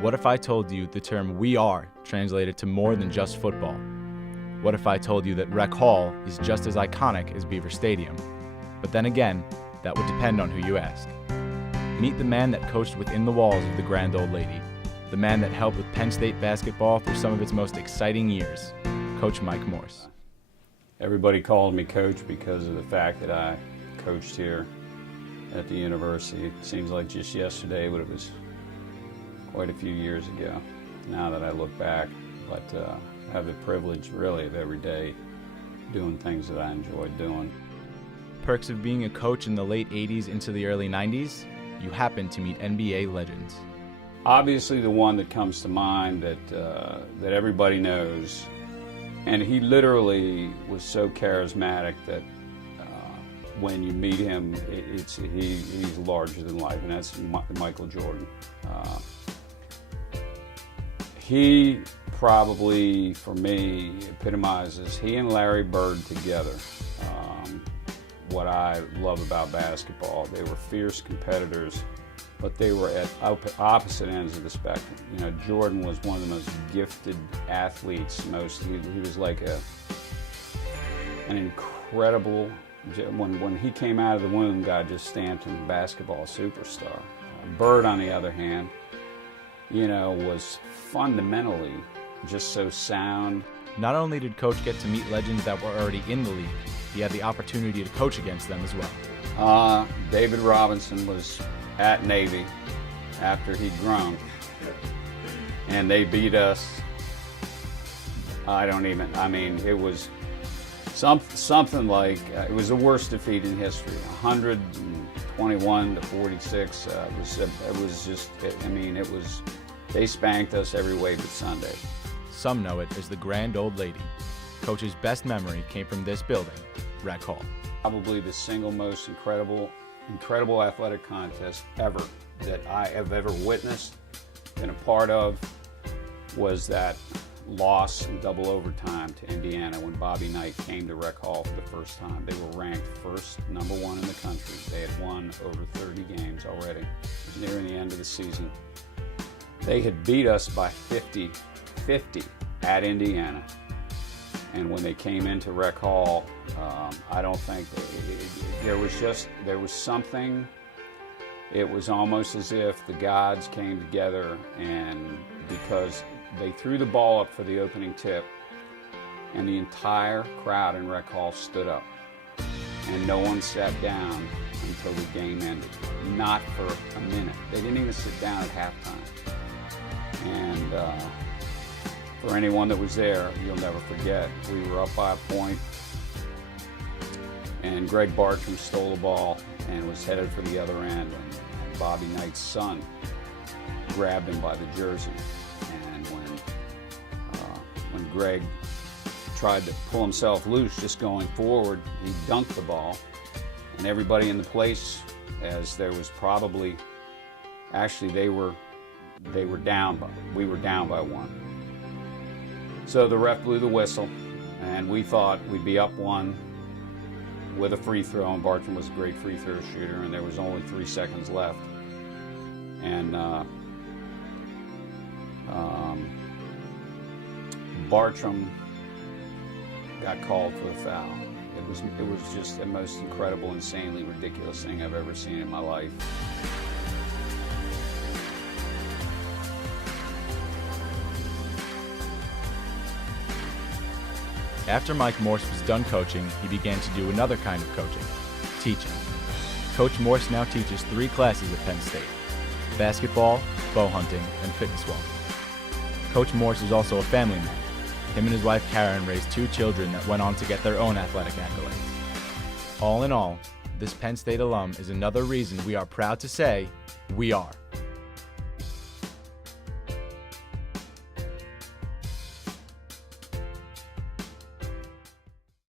What if I told you the term "we are" translated to more than just football? What if I told you that Rec Hall is just as iconic as Beaver Stadium? But then again, that would depend on who you ask. Meet the man that coached within the walls of the Grand Old Lady, the man that helped with Penn State basketball through some of its most exciting years, Coach Mike Morse. Everybody called me coach because of the fact that I coached here at the university. It seems like just yesterday, but it was quite a few years ago now that I look back. But I have the privilege really of every day doing things that I enjoy doing. Perks of being a coach in the late 80s into the early 90s, you happen to meet NBA legends. Obviously the one that comes to mind that everybody knows, and he literally was so charismatic that when you meet him, he's larger than life, and that's Michael Jordan. He probably, for me, epitomizes, he and Larry Bird together, what I love about basketball. They were fierce competitors, but they were at opposite ends of the spectrum. You know, Jordan was one of the most gifted athletes. He was like an incredible, when he came out of the womb, God just stamped him basketball superstar. Bird, on the other hand, you know, was fundamentally just so sound. Not only did Coach get to meet legends that were already in the league, he had the opportunity to coach against them as well. David Robinson was at Navy after he'd grown, and they beat us. It was something like, it was the worst defeat in history, 121 to 46. They spanked us every way but Sunday. Some know it as the Grand Old Lady. Coach's best memory came from this building, Rec Hall. Probably the single most incredible athletic contest ever that I have ever witnessed, been a part of, was that loss in double overtime to Indiana when Bobby Knight came to Rec Hall for the first time. They were ranked number one in the country. They had won over 30 games already. It was nearing the end of the season. They had beat us by 50 at Indiana. And when they came into Rec Hall, I don't think there was something. It was almost as if the gods came together, and because they threw the ball up for the opening tip, and the entire crowd in Rec Hall stood up, and no one sat down until the game ended. Not for a minute. They didn't even sit down at halftime. And for anyone that was there, you'll never forget, we were up by a point, and Greg Bartram stole the ball and was headed for the other end, and Bobby Knight's son grabbed him by the jersey. And when Greg tried to pull himself loose just going forward, he dunked the ball, and everybody in the place, as there was probably, actually we were down by one. So the ref blew the whistle, and we thought we'd be up one with a free throw, and Bartram was a great free throw shooter, and there was only 3 seconds left. And Bartram got called for a foul. It was just the most incredible, insanely ridiculous thing I've ever seen in my life. After Mike Morse was done coaching, he began to do another kind of coaching, teaching. Coach Morse now teaches 3 classes at Penn State: basketball, bow hunting, and fitness walking. Coach Morse is also a family man. Him and his wife Karen raised 2 children that went on to get their own athletic accolades. All in all, this Penn State alum is another reason we are proud to say, we are.